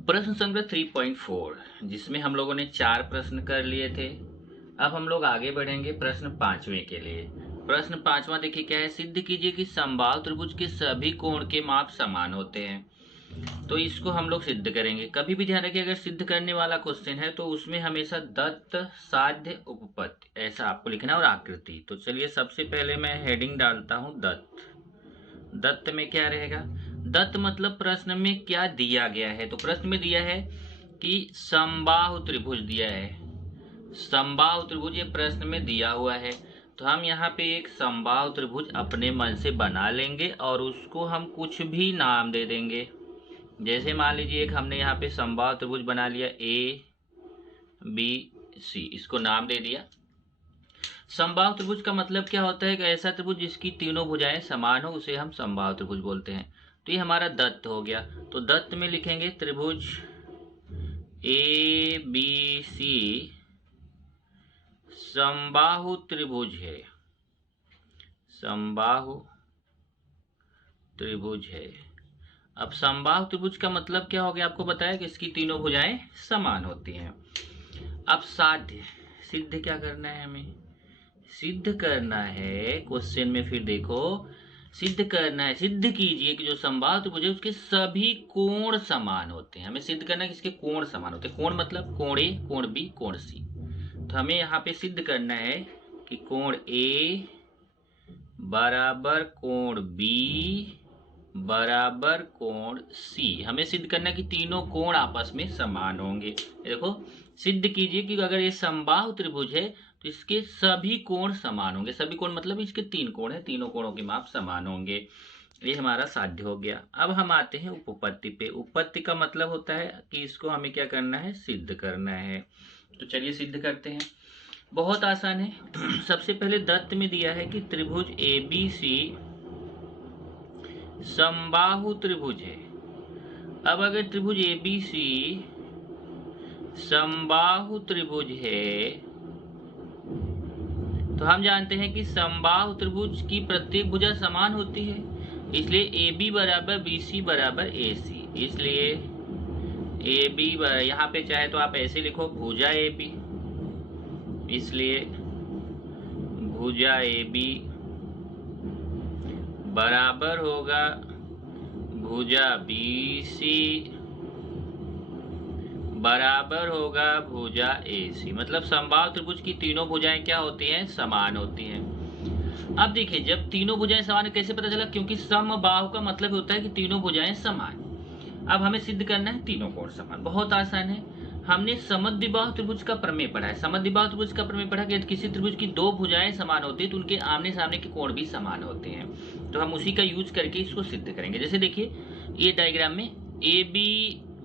प्रश्न संख्या 3.4 जिसमें हम लोगों ने 4 प्रश्न कर लिए थे। अब हम लोग आगे बढ़ेंगे प्रश्न 5वें के लिए। प्रश्न 5वां देखिए क्या है, सिद्ध कीजिए कि समबाहु त्रिभुज के सभी कोण के माप समान होते हैं। तो इसको हम लोग सिद्ध करेंगे। कभी भी ध्यान रखिए, अगर सिद्ध करने वाला क्वेश्चन है तो उसमें हमेशा दत्त, साध्य, उपपत्ति ऐसा आपको लिखना है और आकृति। तो चलिए सबसे पहले मैं हेडिंग डालता हूं दत्त। दत्त में क्या रहेगा? दत्त मतलब प्रश्न में क्या दिया गया है। तो प्रश्न में दिया है कि समबाहु त्रिभुज दिया है। समबाहु त्रिभुज ये प्रश्न में दिया हुआ है। तो हम यहाँ पे एक समबाहु त्रिभुज अपने मन से बना लेंगे और उसको हम कुछ भी नाम दे देंगे। जैसे मान लीजिए एक हमने यहाँ पे समबाहु त्रिभुज बना लिया ABC, इसको नाम दे दिया। समबाहु त्रिभुज का मतलब क्या होता है? कि ऐसा त्रिभुज जिसकी तीनों भुजाएं समान हो उसे हम समबाहु त्रिभुज बोलते हैं। तो ये हमारा दत्त हो गया। तो दत्त में लिखेंगे त्रिभुज ABC समबाहु त्रिभुज है। समबाहु त्रिभुज है। अब समबाहु त्रिभुज का मतलब क्या हो गया? आपको बताया कि इसकी तीनों भुजाएं समान होती हैं। अब साध्य, सिद्ध क्या करना है? हमें सिद्ध करना है। क्वेश्चन में फिर देखो, सिद्ध करना है, सिद्ध कीजिए कि जो समबाहु त्रिभुज है उसके सभी कोण समान होते हैं। हमें सिद्ध करना है कि इसके कोण समान होते हैं। कोण मतलब कोण ए, कोण बी, कोण सी। तो हमें यहाँ पे सिद्ध करना है कि कोण ए बराबर कोण बी बराबर कोण सी। हमें सिद्ध करना है कि तीनों कोण आपस में समान होंगे। देखो, सिद्ध कीजिए कि अगर ये समबाहु त्रिभुज है तो इसके सभी कोण समान होंगे। सभी कोण मतलब इसके 3 कोण है, तीनों कोणों के माप समान होंगे। ये हमारा साध्य हो गया। अब हम आते हैं उपपत्ति पे। उपपत्ति का मतलब होता है कि इसको हमें क्या करना है? सिद्ध करना है। तो चलिए सिद्ध करते हैं। बहुत आसान है। सबसे पहले दत्त में दिया है कि त्रिभुज ABC समबाहु त्रिभुज है। अब अगर त्रिभुज ABC समबाहु त्रिभुज है तो हम जानते हैं कि समबाहु त्रिभुज की प्रत्येक भुजा समान होती है। इसलिए AB बराबर BC बराबर AC। इसलिए AB यहाँ पे चाहे तो आप ऐसे लिखो, भुजा AB। इसलिए भुजा AB बराबर होगा भुजा BC बराबर होगा भुजा AC। मतलब समबाहु त्रिभुज की तीनों भुजाएं क्या होती हैं? समान होती हैं। अब देखिए, जब तीनों भुजाएं समान है कैसे पता चला? क्योंकि समबाहु का मतलब होता है कि तीनों भुजाएं समान। अब हमें सिद्ध करना है तीनों कोण समान। बहुत आसान है। हमने समद्विबाहु त्रिभुज का प्रमेय पढ़ा है। समद्विबाहु त्रिभुज का प्रमेय पढ़ा कि यदि किसी त्रिभुज की 2 भुजाएं समान होती है तो उनके आमने सामने के कोण भी समान होते हैं। तो हम उसी का यूज करके इसको सिद्ध करेंगे। जैसे देखिए, ये डायग्राम में AB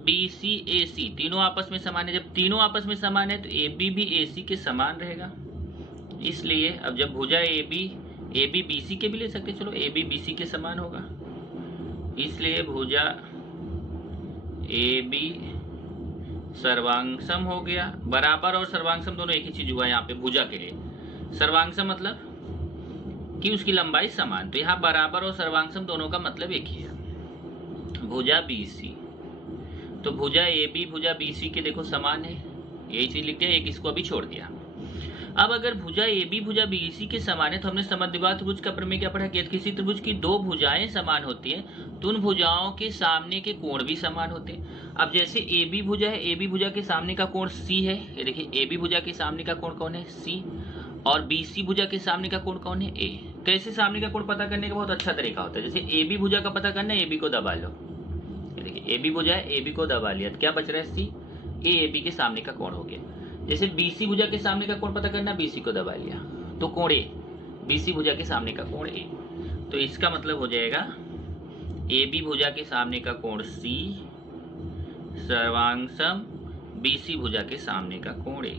BC AC तीनों आपस में समान है। जब तीनों आपस में समान है तो AB भी AC के समान रहेगा। इसलिए अब जब भुजा AB BC के भी ले सकते, चलो AB BC के समान होगा। इसलिए भुजा AB सर्वांगसम हो गया। बराबर और सर्वांगसम दोनों एक ही चीज हुआ यहाँ पे भुजा के लिए। सर्वांगसम मतलब कि उसकी लंबाई समान। तो यहाँ बराबर और सर्वांगसम दोनों का मतलब एक ही है। भुजा BC, तो भुजा AB भुजा BC के देखो समान है, यही चीज लिख दिया। एक इसको अभी छोड़ दिया। अब अगर भुजा AB भुजा BC के समान है तो हमने समद्विबाहु त्रिभुज का प्रमेय क्या पढ़ा? कि यदि किसी त्रिभुज की 2 भुजाएं समान होती हैं तो उन भुजाओं के सामने के कोण भी समान होते हैं। अब जैसे AB भुजा है, AB भुजा के सामने का कोण C है। ये देखिए, AB भुजा के सामने का कोण कौन है? C। और BC भुजा के सामने का कोण कौन है? A। कैसे सामने का कोण पता करने का बहुत अच्छा तरीका होता है। जैसे AB भुजा का पता करना है, AB को दबा लो। देखिए, AB भुजा है, AB को दबा लिया तो क्या बच रहा है? C। A AB के सामने का कोण हो गया। जैसे BC भुजा के सामने का कोण पता करना, BC को दबा लिया तो कोण A। BC भुजा के सामने का कोण A। तो इसका मतलब हो जाएगा AB भुजा के सामने का कोण C सर्वांगसम BC भुजा के सामने का कोण A।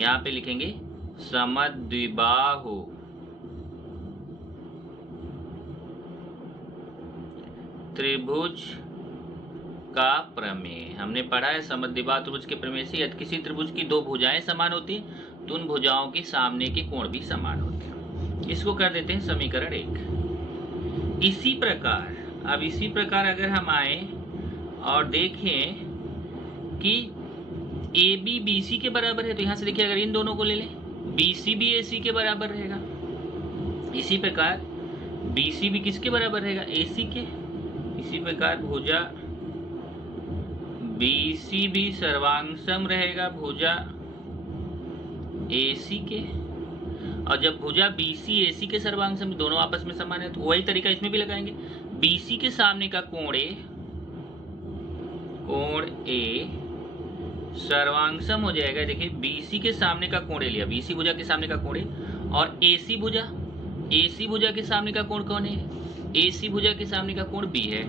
यहाँ पे लिखेंगे समद्विबाहु त्रिभुज का प्रमेय। हमने पढ़ा है समद्विबाहु त्रिभुज के प्रमेय से यदि किसी त्रिभुज की 2 भुजाएं समान होती हैं तो उन भुजाओं के सामने के कोण भी समान होते हैं। इसको कर देते हैं समीकरण 1। इसी प्रकार अगर हम आए और देखें कि ए बी बी सी के बराबर है, तो यहाँ से देखिए अगर इन दोनों को ले लें, बी सी भी ए सी के बराबर रहेगा। इसी प्रकार बी सी भी किसके बराबर रहेगा, ए सी के। इसी प्रकार भुजा बी सी भी सर्वांगसम रहेगा भुजा ए सी के। और जब भुजा बी सी ए सी के सर्वांगसम, दोनों आपस में समान है, तो वही तरीका इसमें भी लगाएंगे। बी सी के सामने का कोण ए सर्वांगसम हो जाएगा। देखिए BC के सामने का कोण लिया, BC भुजा के सामने का कोण, और AC भुजा के सामने का कोण कौन है, AC भुजा के सामने का कोण B है।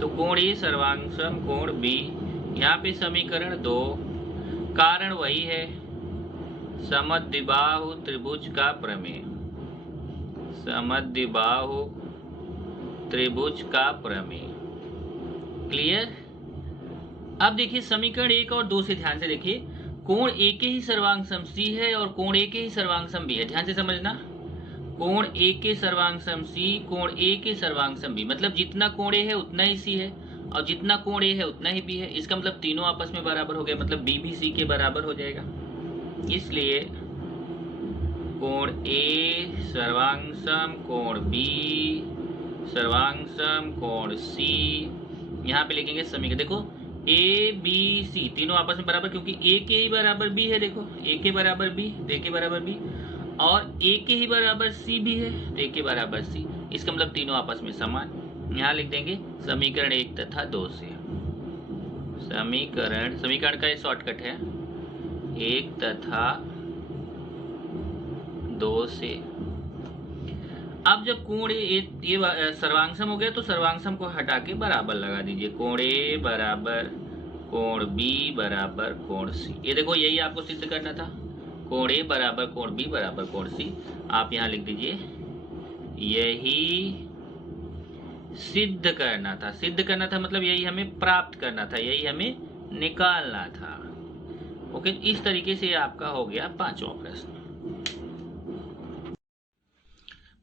तो कोण A सर्वांगसम कोण B। यहाँ पे समीकरण 2, कारण वही है, समद्विबाहु त्रिभुज का प्रमेय, समद्विबाहु त्रिभुज का प्रमेय। क्लियर। अब देखिए समीकरण 1 और 2 से ध्यान से देखिए, कोण A के ही सर्वांगसम C है और कोण A के ही सर्वांगसम B है। ध्यान से समझना, कोण A के सर्वांगसम C, कोण A के सर्वांगसम B, मतलब जितना कोण A है उतना ही C है, और जितना कोण A है उतना ही B है। इसका मतलब तीनों आपस में बराबर हो गया, मतलब B भी C के बराबर हो जाएगा। इसलिए कोण A सर्वांगसम कोण B सर्वांगसम कोण C। यहाँ पे लिखेंगे समीकरण, देखो ए बी सी तीनों आपस में बराबर, क्योंकि ए के ही बराबर बी है। देखो ए के बराबर बी, ए के बराबर बी, और ए के ही बराबर सी भी है, ए के बराबर सी। इसका मतलब तीनों आपस में समान। यहाँ लिख देंगे समीकरण 1 तथा 2 से, समीकरण का ये शॉर्टकट है, 1 तथा 2 से। अब जब कोण ये सर्वांगसम हो गया, तो सर्वांगसम को हटा के बराबर लगा दीजिए, कोण A बराबर कोण B बराबर कोण C। ये देखो यही आपको सिद्ध करना था, कोण A बराबर कोण B बराबर कोण C। आप यहाँ लिख दीजिए यही सिद्ध करना था। सिद्ध करना था मतलब यही हमें प्राप्त करना था, यही हमें निकालना था। ओके, इस तरीके से आपका हो गया 5वां प्रश्न।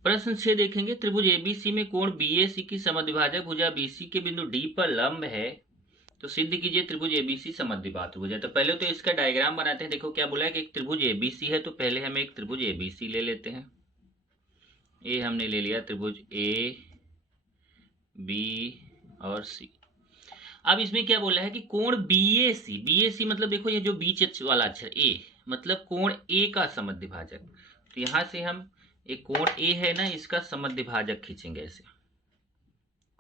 प्रश्न 6 देखेंगे, त्रिभुज ABC में कोण BAC की समद्विभाजक भुजा BC के बिंदु D पर लंब है, तो सिद्ध कीजिए त्रिभुज ABC समद्विबाहु त्रिभुज है। तो पहले तो इसका डायग्राम बनाते हैं। देखो क्या बोला है कि एक त्रिभुज ABC है, तो पहले हम एक त्रिभुज ABC ले लेते हैं। ए हमने ले लिया, त्रिभुज A B और C। अब इसमें क्या बोला है कि कोण BAC मतलब देखो ये जो बीच वाला अक्षर A मतलब कोण A का समद्विभाजक। तो यहां से हम एक कोण A है ना, इसका समद्विभाजक खींचेंगे ऐसे,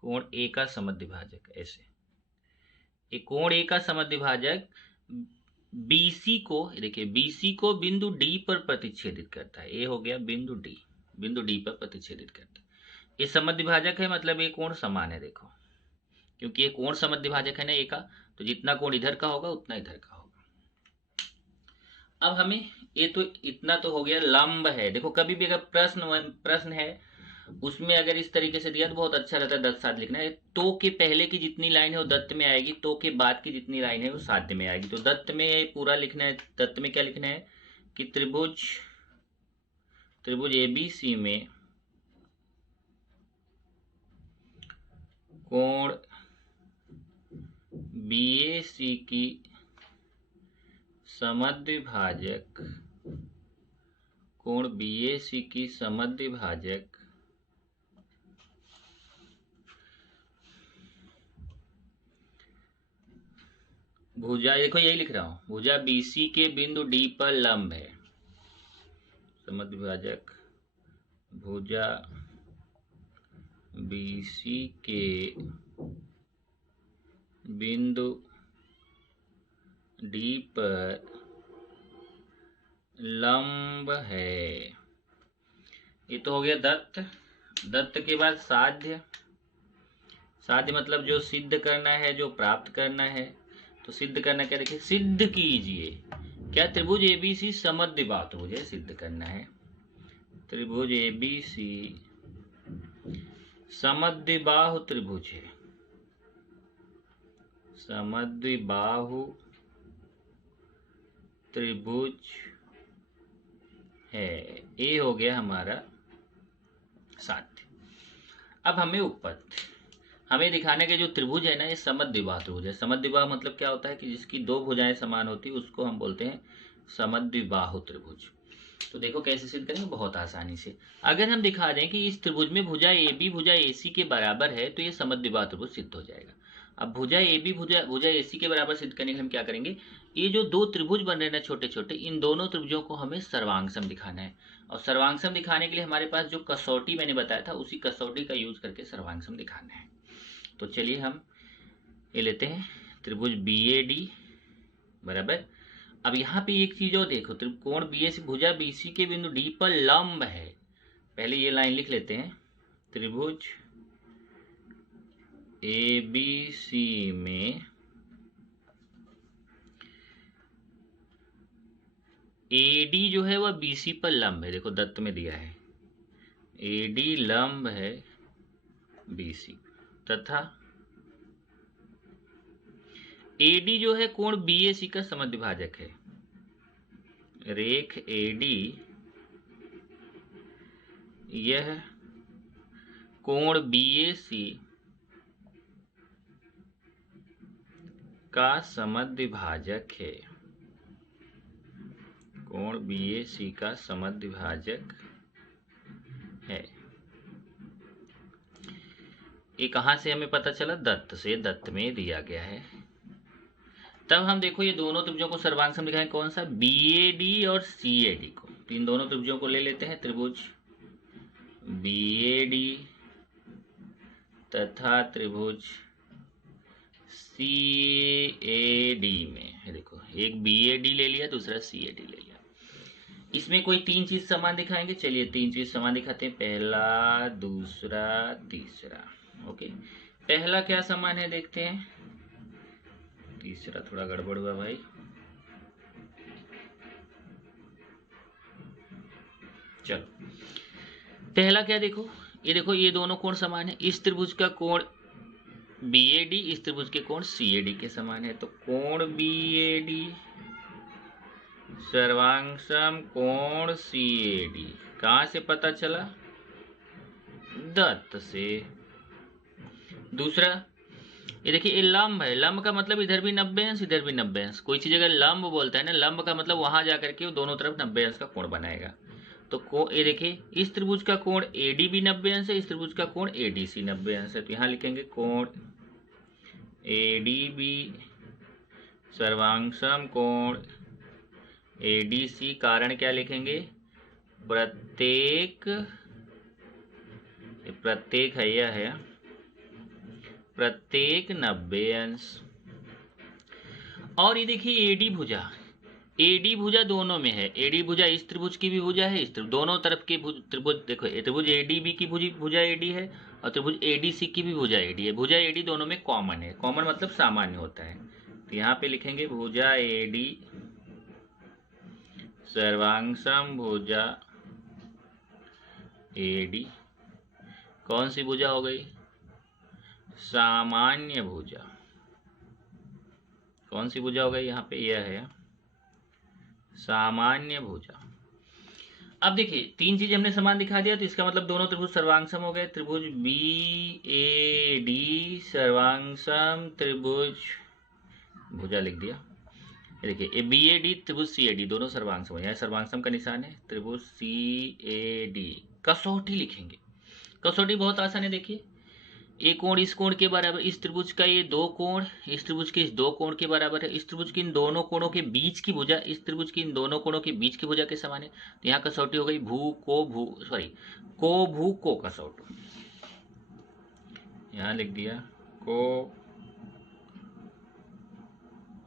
कोण A का समद्विभाजक ऐसे। एक कोण A का समद्विभाजक BC को, देखिए BC को बिंदु D पर प्रतिच्छेदित करता है। A हो गया बिंदु D पर प्रतिच्छेदित करता है। ये समद्विभाजक है, मतलब ये कोण समान है। देखो क्योंकि ये कोण समद्विभाजक है ना A का, तो जितना कोण इधर का होगा उतना इधर का होगा। अब हमें ये तो इतना तो हो गया, लंब है। देखो कभी भी अगर प्रश्न है उसमें अगर इस तरीके से दिया तो बहुत अच्छा रहता है, 10 साथ लिखना है। तो के पहले की जितनी लाइन है वो दत्त में आएगी, तो के बाद की जितनी लाइन है वो साध्य में आएगी। तो दत्त में पूरा लिखना है। दत्त में क्या लिखना है कि त्रिभुज ABC में कोण BAC की समद्विभाजक, कोण BAC की समद्विभाजक भुजा, देखो यही लिख रहा हूं, भुजा BC के बिंदु D पर लंब है। समद्विभाजक भुजा BC के बिंदु D पर लंब है। ये तो हो गया दत्त। दत्त के बाद साध्य। साध्य मतलब जो सिद्ध करना है, जो प्राप्त करना है। तो सिद्ध करना क्या, देखिए सिद्ध कीजिए क्या, त्रिभुज ABC समद्विबाहु त्रिभुज है, सिद्ध करना है। त्रिभुज ABC समद्विबाहु त्रिभुज है, समद्विबाहु त्रिभुज है। ये हो गया हमारा साध्य। अब हमें उपपत्ति, हमें दिखाने के जो त्रिभुज है ना, ये समद्विबाहु त्रिभुज है। समद्विबाहु मतलब क्या होता है कि जिसकी दो भुजाएं समान होती है उसको हम बोलते हैं समद्विबाहु त्रिभुज। तो देखो कैसे सिद्ध करेंगे, बहुत आसानी से। अगर हम दिखा दें कि इस त्रिभुज में भुजा ए बी भुजा ए सी के बराबर है तो ये समद्विबाहु त्रिभुज सिद्ध हो जाएगा। अब भुजा ए बी भुजा भुजा ए सी के बराबर सिद्ध करने के लिए हम क्या करेंगे, ये जो दो त्रिभुज बन रहे हैं ना छोटे छोटे, इन दोनों त्रिभुजों को हमें सर्वांगसम दिखाना है। और सर्वांगसम दिखाने के लिए हमारे पास जो कसौटी मैंने बताया था, उसी कसौटी का यूज करके सर्वांगसम दिखाना है। तो चलिए हम ये लेते हैं त्रिभुज बी ए डी बराबर। अब यहाँ पे एक चीज और देखो, त्रिकोण बी एस भुजा बी सी के बिंदु डी पर लंब है। पहले ये लाइन लिख लेते हैं, त्रिभुज ए बी सी में ए डी जो है वह बी सी पर लंब है। देखो दत्त में दिया है ए डी लंब है बी सी, तथा ए डी जो है कोण बी ए सी का समद्विभाजक है। रेख ए डी यह कोण बी ए सी का समद्विभाजक है। कोण बी ए सी का समद्विभाजक है। ये कहाँ से हमें पता चला, दत्त से, दत्त में दिया गया है। तब हम देखो ये दोनों त्रिभुजों को सर्वांगसम दिखाएं, कौन सा, बी ए डी और सी ए डी को। तो इन दोनों त्रिभुजों को ले लेते हैं, त्रिभुज बी ए डी तथा त्रिभुज सी ए डी में। देखो एक बी ए डी ले लिया, दूसरा सी ए डी ले लिया। इसमें कोई तीन चीज समान दिखाएंगे। चलिए तीन चीज समान दिखाते हैं, पहला दूसरा तीसरा। ओके, पहला क्या समान है देखते हैं, तीसरा थोड़ा गड़बड़ हुआ भाई। चलो पहला क्या, देखो ये, देखो ये दोनों कोण समान है। इस त्रिभुज का कोण बी ए डी इस त्रिभुज के कोण सी ए डी के समान है। तो कोण बी ए डी सर्वांगसम कोण सी ए डी कहां से पता चला, दत्त से। दूसरा ये देखिए, ये लंब है। लंब का मतलब इधर भी 90 अंश इधर भी 90 अंश। कोई चीज अगर लंब बोलता है ना, लंब का मतलब वहां जाकर के वो दोनों तरफ 90 अंश का कोण बनाएगा। तो ये देखिए, इस त्रिभुज का कोण ए डी भी 90 अंश है, इस त्रिभुज का कोण ए डी सी 90 अंश है। तो यहाँ लिखेंगे कोण ए डी बी सर्वांगसम कोण ए डी सी। कारण क्या लिखेंगे, प्रत्येक, प्रत्येक है यह है, प्रत्येक 90 अंश। और ये देखिए एडी भुजा, एडी भुजा दोनों में है। एडी भुजा इस त्रिभुज की भी भुजा है, इस दोनों तरफ के त्रिभुज, देखो ये त्रिभुज एडीबी की भुजा एडी है और त्रिभुज एडीसी की भी भुजा एडी है। भुजा एडी दोनों में कॉमन है, कॉमन मतलब सामान्य होता है। तो यहाँ पे लिखेंगे भुजा एडी सर्वांगसम भुजा एडी। कौन सी भुजा हो गई, सामान्य भुजा। कौन सी भुजा हो गई, यहाँ पे यह है सामान्य भुजा। अब देखिए तीन चीज हमने समान दिखा दिया, तो इसका मतलब दोनों त्रिभुज सर्वांगसम हो गए। त्रिभुज बी ए डी सर्वांगसम त्रिभुज, भुजा लिख दिया। देखिए ये बी ए डी त्रिभुज सी ए डी दोनों सर्वांगसम है, यहाँ सर्वांगसम का निशान है। त्रिभुज सी ए डी कसौटी लिखेंगे। कसौटी बहुत आसान है, देखिए एक कोण इस कोण के बराबर, इस त्रिभुज का ये दो कोण इस त्रिभुज के इस दो कोण के बराबर है। इस त्रिभुज के इन दोनों कोणों के बीच की भुजा इस त्रिभुज की इन दोनों कोणों के बीच की भुजा के समान है। तो यहाँ कसौटी हो गई को भू को कसौटी। यहाँ लिख दिया को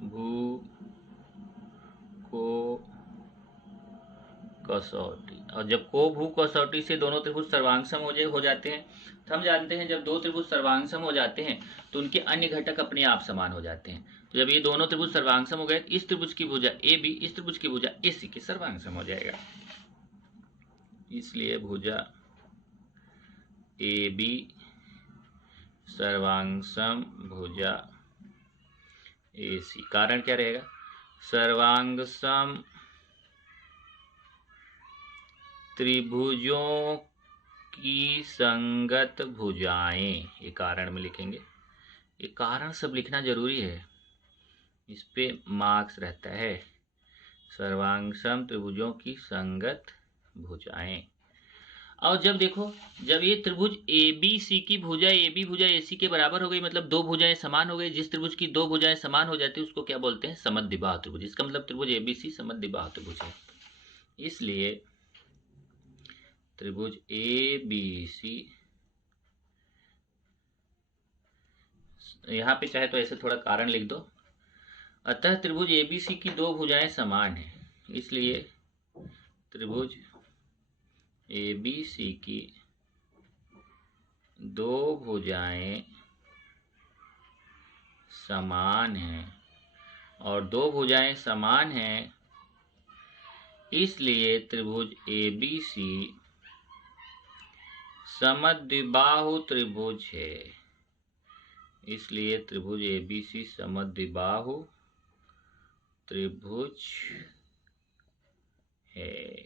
भू को कसौटी। और जब को भू कसौटी से दोनों त्रिभुज सर्वांगसम हो जाते हैं, तो हम जानते हैं जब दो त्रिभुज सर्वांगसम हो जाते हैं तो उनके अन्य घटक अपने आप समान हो जाते हैं। तो जब ये दोनों त्रिभुज सर्वांगसम हो गए, इस त्रिभुज की भुजा ए बी इस त्रिभुज की भुजा ए सी के सर्वांगसम हो जाएगा। इसलिए भुजा ए बी सर्वांगसम भुजा ए सी। कारण क्या रहेगा, सर्वांगसम त्रिभुजों की संगत भुजाएं, ये कारण में लिखेंगे। ये कारण सब लिखना जरूरी है, इस पे मार्क्स रहता है। सर्वांगसम त्रिभुजों की संगत भुजाएं। और जब देखो, जब ये त्रिभुज ए बी सी की भुजा ए बी भुजा ए सी के बराबर हो गई, मतलब दो भुजाएं समान हो गई। जिस त्रिभुज की दो भुजाएं समान हो जाती है उसको क्या बोलते हैं? समद्विबाहु त्रिभुज। इसका मतलब त्रिभुज ए बी सी समद्विबाहु त्रिभुज है। इसलिए त्रिभुज ए बी सी, यहाँ पे चाहे तो ऐसे थोड़ा कारण लिख दो। अतः त्रिभुज ए बी सी की दो भुजाएं समान है, इसलिए त्रिभुज ए बी सी की दो भुजाएं समान हैं, और दो भुजाएं समान हैं इसलिए त्रिभुज ए बी सी समद्विबाहु त्रिभुज है। इसलिए त्रिभुज ए बी सी समद्विबाहु त्रिभुज है।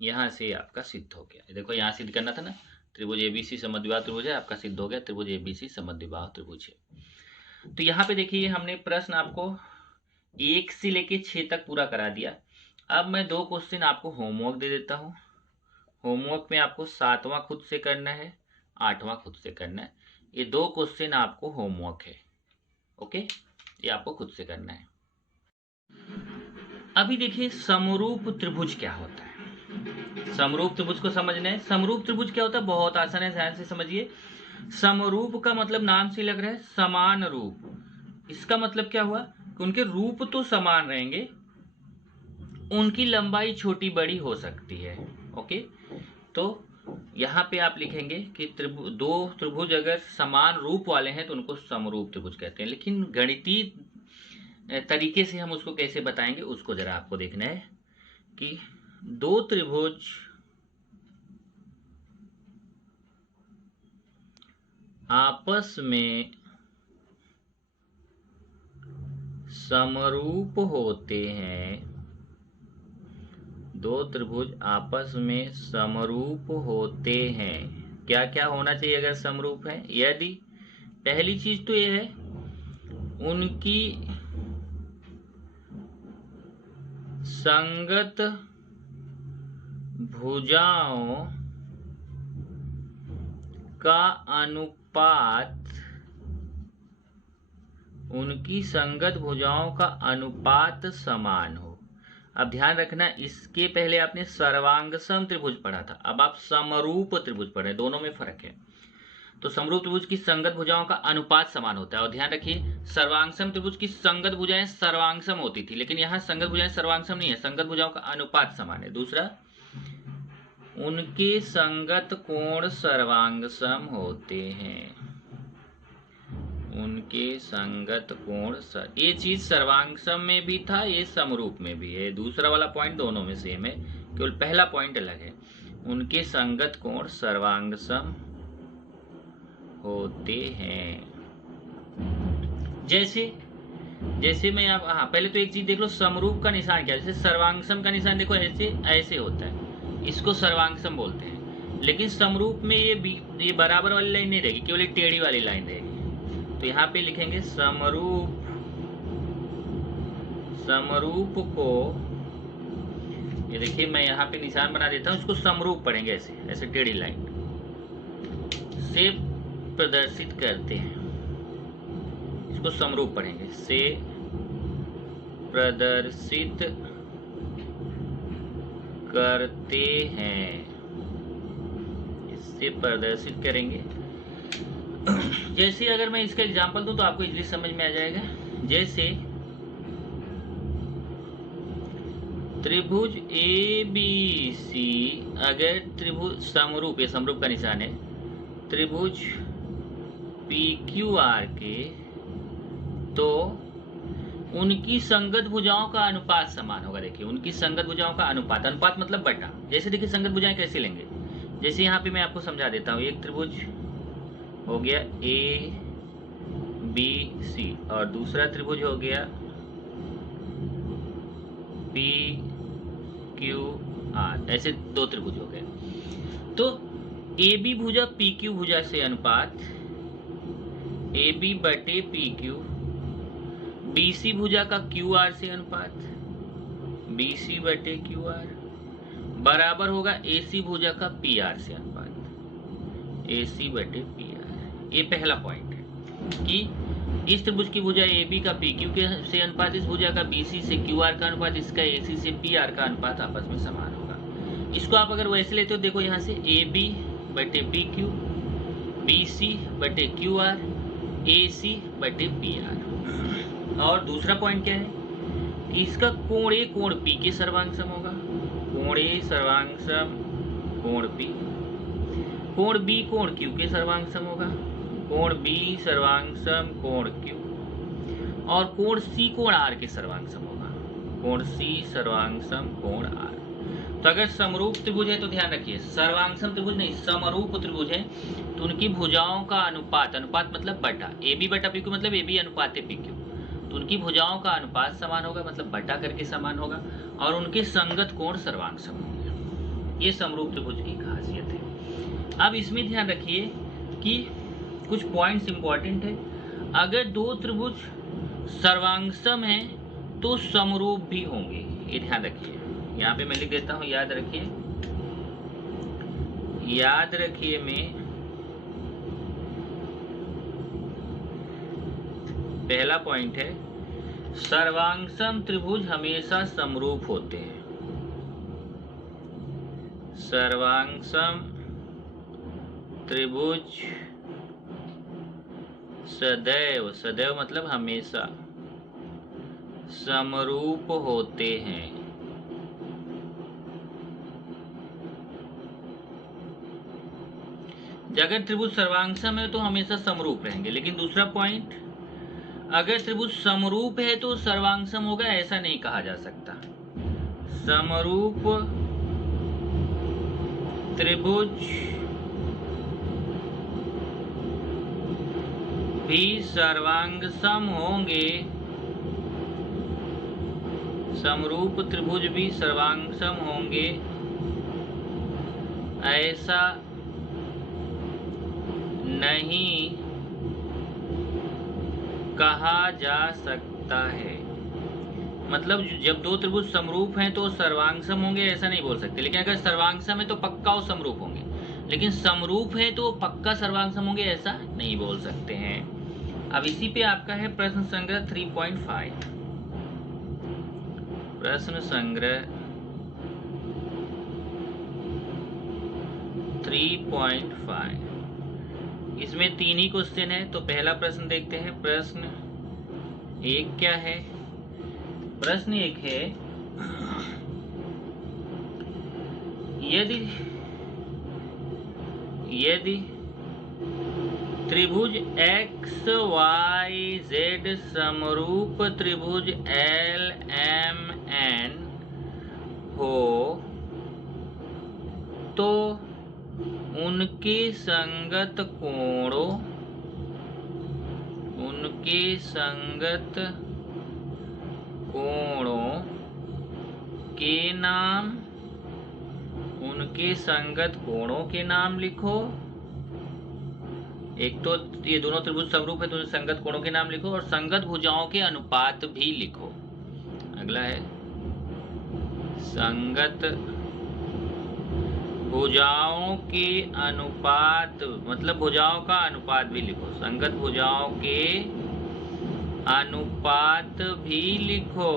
यहां से आपका सिद्ध हो गया। देखो यहां सिद्ध करना था ना, त्रिभुज ए बी सी समद्विबाहु त्रिभुज है, आपका सिद्ध हो गया त्रिभुज ए बी सी समद्विबाहु त्रिभुज है। तो यहाँ पे देखिए हमने प्रश्न आपको 1 से लेके 6 तक पूरा करा दिया। अब मैं 2 क्वेश्चन आपको होमवर्क दे देता हूँ। होमवर्क में आपको 7वां खुद से करना है, 8वां खुद से करना है। ये 2 क्वेश्चन आपको होमवर्क है, ओके, ये आपको खुद से करना है। अभी देखिए समरूप त्रिभुज क्या होता है। समरूप त्रिभुज को समझना है। समरूप त्रिभुज क्या होता है? बहुत आसान है, ध्यान से समझिए। समरूप का मतलब नाम से लग रहा है समान रूप। इसका मतलब क्या हुआ कि उनके रूप तो समान रहेंगे, उनकी लंबाई छोटी बड़ी हो सकती है, ओके। तो यहाँ पे आप लिखेंगे कि दो त्रिभुज अगर समान रूप वाले हैं तो उनको समरूप त्रिभुज कहते हैं। लेकिन गणितीय तरीके से हम उसको कैसे बताएंगे उसको जरा आपको देखना है कि दो त्रिभुज आपस में समरूप होते हैं। दो त्रिभुज आपस में समरूप होते हैं। क्या क्या होना चाहिए अगर समरूप है? यदि पहली चीज तो यह है उनकी संगत भुजाओं का अनुपात, उनकी संगत भुजाओं का अनुपात समान हो। अब ध्यान रखना, इसके पहले आपने सर्वांगसम त्रिभुज पढ़ा था, अब आप समरूप त्रिभुज पढ़ रहे हैं, दोनों में फर्क है। तो समरूप त्रिभुज की संगत भुजाओं का अनुपात समान होता है। और ध्यान रखिए सर्वांगसम त्रिभुज की संगत भुजाएं सर्वांगसम होती थी, लेकिन यहाँ संगत भुजाएं सर्वांगसम नहीं है, संगत भुजाओं का अनुपात समान है। दूसरा, उनके संगत कोण सर्वांगसम होते हैं। उनके संगत कोण ये चीज सर्वांगसम में भी था, ये समरूप में भी है। दूसरा वाला पॉइंट दोनों में सेम है, केवल पहला पॉइंट अलग है। उनके संगत कोण सर्वांगसम होते हैं। जैसे मैं आप पहले तो एक चीज देख लो, समरूप का निशान क्या है। जैसे सर्वांगसम का निशान देखो ऐसे होता है, इसको सर्वांगसम बोलते हैं। लेकिन समरूप में ये बराबर वाली लाइन नहीं रहेगी, केवल एक टेढ़ी वाली लाइन रहेगी। तो यहाँ पे लिखेंगे समरूप को, ये देखिए मैं यहाँ पे निशान बना देता हूँ, इसको समरूप पढ़ेंगे ऐसे टेढ़ी लाइन से प्रदर्शित करते हैं। इसको समरूप पढ़ेंगे, से प्रदर्शित करते हैं, इससे प्रदर्शित करेंगे। जैसे अगर मैं इसका एग्जांपल दूं तो आपको इजीली समझ में आ जाएगा। जैसे त्रिभुज ए बी सी अगर त्रिभुज समरूप, ये समरूप का निशान है, त्रिभुज पी क्यू आर के, तो उनकी संगत भुजाओं का अनुपात समान होगा। देखिए उनकी संगत भुजाओं का अनुपात मतलब बटा। जैसे देखिए संगत भुजाएं कैसे लेंगे, जैसे यहाँ पे मैं आपको समझा देता हूँ। एक त्रिभुज हो गया ए बी सी और दूसरा त्रिभुज हो गया पी क्यू आर, ऐसे दो त्रिभुज हो गए। तो ए बी भुजा पी क्यू भुजा से अनुपात ए बी बटे पी क्यू, बी सी भुजा का क्यू आर से अनुपात बी सी बटे क्यू आर बराबर होगा ए सी भुजा का पी आर से अनुपात ए सी बटे पी आर। ये पहला पॉइंट है कि इस त्रिभुज की भुजा ए बी का पी क्यू के से अनुपात, इस भुजा का बी सी से क्यू आर का अनुपात, इसका ए सी से पी आर का अनुपात आपस में समान होगा। इसको आप अगर वैसे लेते हो, देखो यहाँ से ए बी बटे पी क्यू, बी सी बटे क्यू आर, ए सी बटे पी आर। और दूसरा पॉइंट क्या है कि इसका कोण ए कोण पी के सर्वांगसम होगा, कोण ए सर्वांगसम कोण पी, कोण बी कोण क्यू के सर्वांगसम होगा, कोण बी सर्वांगसम कोण क्यू, और कोण सी कोण आर के सर्वांगसम होगा, कोण सी सर्वांगसम कोण आर। तो अगर समरूप त्रिभुज है तो ध्यान रखिए, सर्वांगसम त्रिभुज नहीं, समरूप त्रिभुज है तो उनकी भुजाओं का अनुपात, अनुपात मतलब बटा, ए बी बटा पी क्यू मतलब ए बी अनुपात पी क्यू, तो उनकी भुजाओं का अनुपात समान होगा, मतलब बटा करके समान होगा, और उनके संगत कोण सर्वांगसम होंगे। ये समरूप त्रिभुज की खासियत है। अब इसमें ध्यान रखिए कि कुछ पॉइंट्स इंपॉर्टेंट है। अगर दो त्रिभुज सर्वांगसम है तो समरूप भी होंगे, ये ध्यान रखिए। यहाँ पे मैं लिख देता हूँ, याद रखिए, याद रखिए। मैं पहला पॉइंट है, सर्वांगसम त्रिभुज हमेशा समरूप होते हैं। सर्वांगसम त्रिभुज सदैव, सदैव मतलब हमेशा समरूप होते हैं। अगर त्रिभुज सर्वांगसम है तो हमेशा समरूप रहेंगे। लेकिन दूसरा पॉइंट, अगर त्रिभुज समरूप है तो सर्वांगसम होगा, ऐसा नहीं कहा जा सकता। समरूप त्रिभुज भी सर्वांगसम होंगे, समरूप त्रिभुज भी सर्वांगसम होंगे, ऐसा नहीं कहा जा सकता है। मतलब जब दो त्रिभुज समरूप हैं तो सर्वांगसम होंगे, ऐसा नहीं बोल सकते। लेकिन अगर सर्वांगसम है तो पक्का वो समरूप होंगे, लेकिन समरूप है तो पक्का सर्वांगसम होंगे, ऐसा नहीं बोल सकते हैं। अब इसी पे आपका है प्रश्न संग्रह 3.5। प्रश्न संग्रह 3.5, इसमें 3 ही क्वेश्चन है। तो पहला प्रश्न देखते हैं। प्रश्न 1 क्या है? प्रश्न 1 है, यदि त्रिभुज एक्स वाई जेड समरूप त्रिभुज एल एम एन हो तो उनके संगत कोणों के नाम लिखो। एक तो ये दोनों त्रिभुज समरूप है तो संगत कोणों के नाम लिखो, और संगत भुजाओं के अनुपात भी लिखो। अगला है संगत भुजाओं के अनुपात, मतलब भुजाओं का अनुपात भी लिखो। संगत भुजाओं के अनुपात भी लिखो।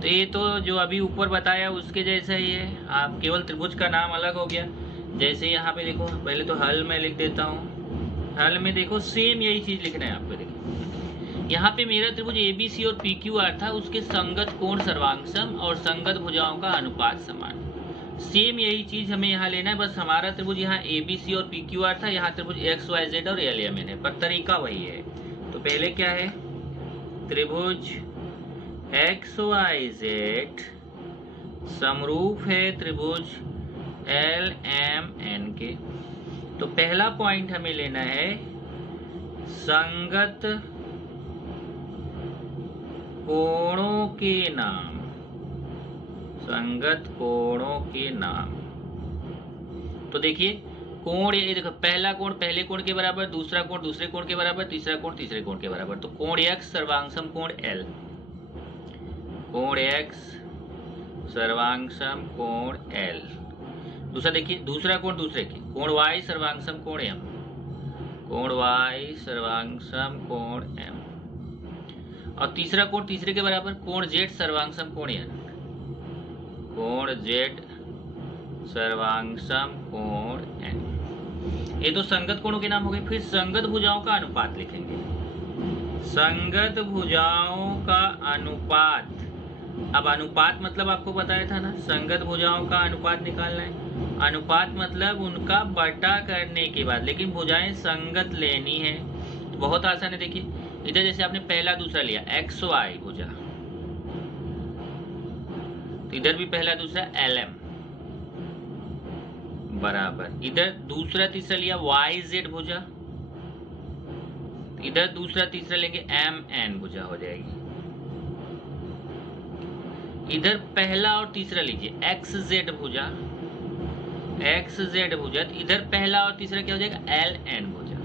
तो ये तो जो अभी ऊपर बताया उसके जैसा ही है, आप केवल त्रिभुज का नाम अलग हो गया। जैसे यहाँ पे देखो, पहले तो हल में लिख देता हूँ। हल में देखो सेम यही चीज लिखना है आपको। देखो यहाँ पे मेरा त्रिभुज ए बी सी और पी क्यू आर था, उसके संगत कोण सर्वांगसम और संगत भुजाओं का अनुपात समान। सेम यही चीज हमें यहाँ लेना है, बस हमारा त्रिभुज यहाँ ए बी सी और पी क्यू आर था, यहाँ त्रिभुज एक्स वाई जेड और एल एम एन है, पर तरीका वही है। तो पहले क्या है, त्रिभुज एक्स वाई जेड समरूप है त्रिभुज एल एम एन के। तो पहला पॉइंट हमें लेना है संगत कोणों के नाम, संगत कोणों के नाम। तो देखिए कोण, ये देखो पहला कोण पहले कोण के बराबर, दूसरा कोण दूसरे कोण के बराबर, तीसरा कोण तीसरे कोण के बराबर। तो कोण x सर्वांगसम कोण L, कोण x सर्वांगसम कोण L। दूसरा देखिए दूसरा कोण दूसरे के, कोण y सर्वांगसम कोण M, कोण y सर्वांगसम कोण M। और तीसरा कोण तीसरे के बराबर, कोण z सर्वांगसम कोण N, कोण z सर्वांगसम कोण N। ये तो संगत कोणों के नाम हो गए। फिर संगत भुजाओं का अनुपात लिखेंगे। संगत भुजाओं का अनुपात, अब अनुपात मतलब आपको बताया था ना, संगत भुजाओं का अनुपात निकालना है। अनुपात मतलब उनका बटा करने के बाद, लेकिन भुजाएं संगत लेनी है। तो बहुत आसान है, देखिए इधर जैसे आपने पहला दूसरा लिया एक्स वाई भुजा, तो इधर भी पहला दूसरा LM बराबर, इधर दूसरा तीसरा लिया YZ भुजा, इधर दूसरा तीसरा लेंगे MN भुजा हो जाएगी। इधर पहला और तीसरा लीजिए XZ भुजा, XZ भुजा, इधर पहला और तीसरा क्या हो जाएगा LN भुजा।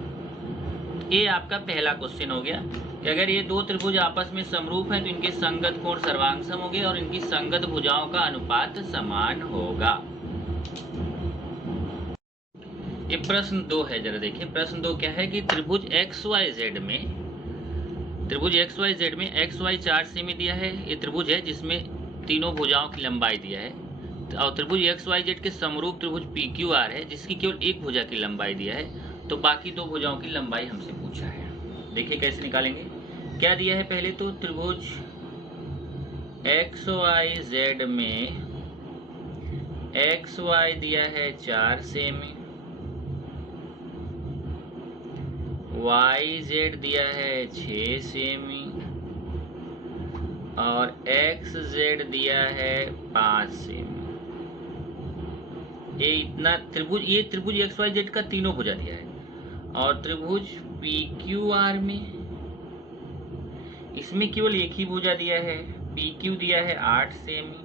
ये आपका पहला क्वेश्चन हो गया कि अगर ये दो त्रिभुज आपस में समरूप हैं तो इनके संगत कोण सर्वांगसम होंगे और इनकी संगत भुजाओं का अनुपात समान होगा। ये प्रश्न 2 है, जरा देखिए प्रश्न 2 क्या है कि त्रिभुज XYZ में, त्रिभुज XYZ में XY 4 सेमी दिया है। ये त्रिभुज है जिसमें तीनों भुजाओं की लंबाई दिया है, और त्रिभुज XYZ के समरूप त्रिभुज PQR है जिसकी केवल एक भुजा की लंबाई दिया है। तो बाकी दो भुजाओं की लंबाई हमसे पूछा है। देखिए कैसे निकालेंगे। क्या दिया है, पहले तो त्रिभुज XYZ में XY दिया है 4 सेमी, YZ दिया है 6 सेमी और XZ दिया है 5 सेमी। ये इतना त्रिभुज, ये त्रिभुज XYZ का तीनों भुजा दिया है। और त्रिभुज PQR में, इसमें केवल एक ही भुजा दिया है, PQ दिया है 8 सेमी।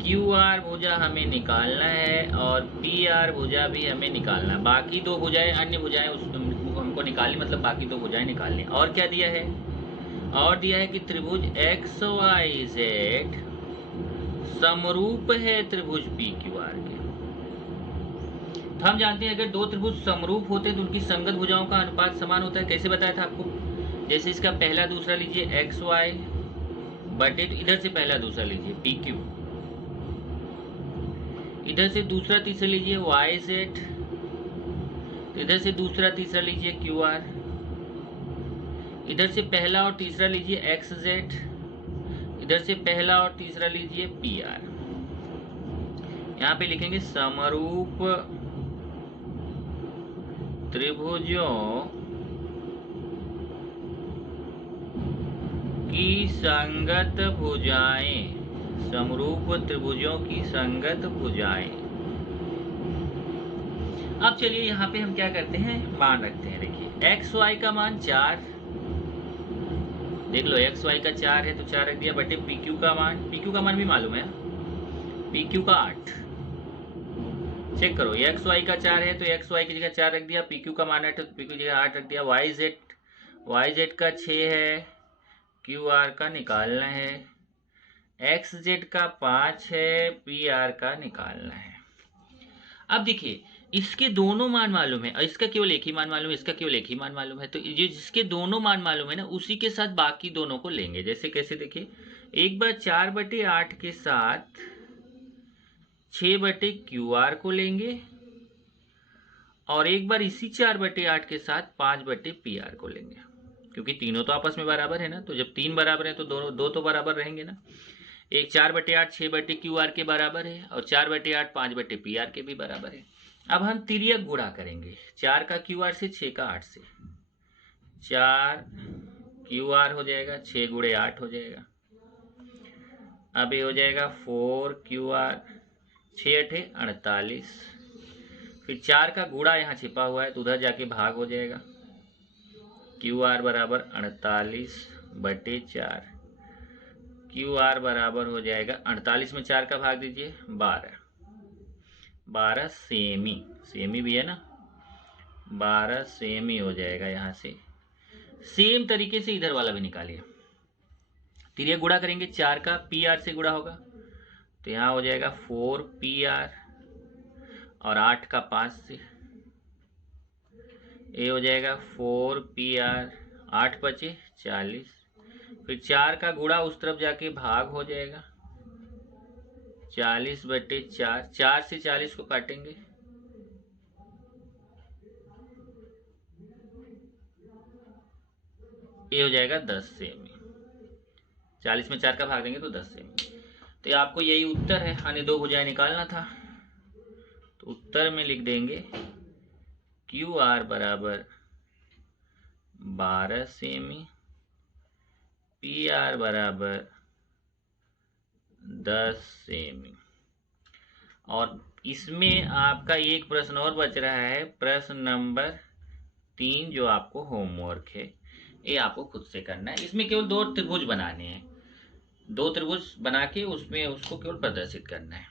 QR भुजा हमें निकालना है और PR भुजा भी हमें निकालना है। बाकी दो भुजाएं, अन्य भुजाएं उसको हमको निकालनी, मतलब बाकी दो भुजाएं निकालनी। और क्या दिया है, और दिया है कि त्रिभुज XYZ समरूप है त्रिभुज PQR के। तो हम जानते हैं अगर दो त्रिभुज समरूप होते हैं तो उनकी संगत भुजाओं का अनुपात समान होता है। कैसे बताया था आपको, जैसे इसका पहला दूसरा लीजिए XY बटे, तो इधर से पहला दूसरा लीजिए PQ, इधर से दूसरा तीसरा लीजिए YZ, इधर से दूसरा तीसरा लीजिए QR, इधर से पहला और तीसरा लीजिए XZ, इधर से पहला और तीसरा लीजिए PR। यहाँ पे लिखेंगे समरूप त्रिभुजों की संगत भुजाएं, समरूप त्रिभुजों की संगत भुजाएं। अब चलिए यहाँ पे हम क्या करते हैं, मान रखते हैं। देखिए XY का मान 4, देख लो XY का 4 है तो 4 रख दिया, बटे PQ का मान, PQ का मान भी मालूम है, PQ का 8। चेक करो, XY का 4 है तो XY की जगह 4 रख दिया, PQ का मान 8 है तो PQ की जगह 8 रख दिया। YZ का 6 है, QR का निकालना है। XZ का 5 है, PR का निकालना है। अब देखिए इसके दोनों मान मालूम है और इसका केवल एक ही मान मालूम है, इसका केवल एक ही मान मालूम है। तो ये जिसके दोनों मान मालूम है ना, उसी के साथ बाकी दोनों को लेंगे। जैसे कैसे, देखिए एक बार 4/8 के साथ 6/QR को लेंगे और एक बार इसी 4/8 के साथ 5/PR को लेंगे, क्योंकि तीनों तो आपस में बराबर है ना। तो जब 3 बराबर है तो दोनों दो तो बराबर रहेंगे ना। एक 4/8 6/QR के बराबर है और 4/8 5/PR के भी बराबर है। अब हम तिर्यक गुणा करेंगे, 4 का QR से, 6 का 8 से। 4 QR हो जाएगा, 6 गुणे 8 हो जाएगा। अब ये हो जाएगा 4 QR, 6 8 48। फिर 4 का गुणा यहाँ छिपा हुआ है तो उधर जाके भाग हो जाएगा। QR बराबर 48/4, QR बराबर हो जाएगा 48 में 4 का भाग दीजिए 12। 12 सेमी, सेमी भी है ना, 12 सेमी हो जाएगा। यहाँ से सेम तरीके से इधर वाला भी निकालिए। तिरिया गुणा करेंगे, 4 का पी आर से गुणा होगा तो यहाँ हो जाएगा 4 पी आर, और 8 का 5 से ये हो जाएगा 4 पी आर, 8 बचे 40, फिर 4 का गुणा उस तरफ जाके भाग हो जाएगा, 40/4, 4 से 40 को काटेंगे, ये हो जाएगा 10 सेमी। 40 में 4 का भाग देंगे तो 10 सेमी। तो आपको यही उत्तर है, अन्य दो भुजाएं निकालना था। तो उत्तर में लिख देंगे क्यू आर बराबर 12 सेमी, पी आर बराबर 10 सेमी। और इसमें आपका एक प्रश्न और बच रहा है, प्रश्न नंबर 3, जो आपको होमवर्क है, ये आपको खुद से करना है। इसमें केवल 2 त्रिभुज बनाने हैं, 2 त्रिभुज बना के उसमें उसको केवल प्रदर्शित करना है।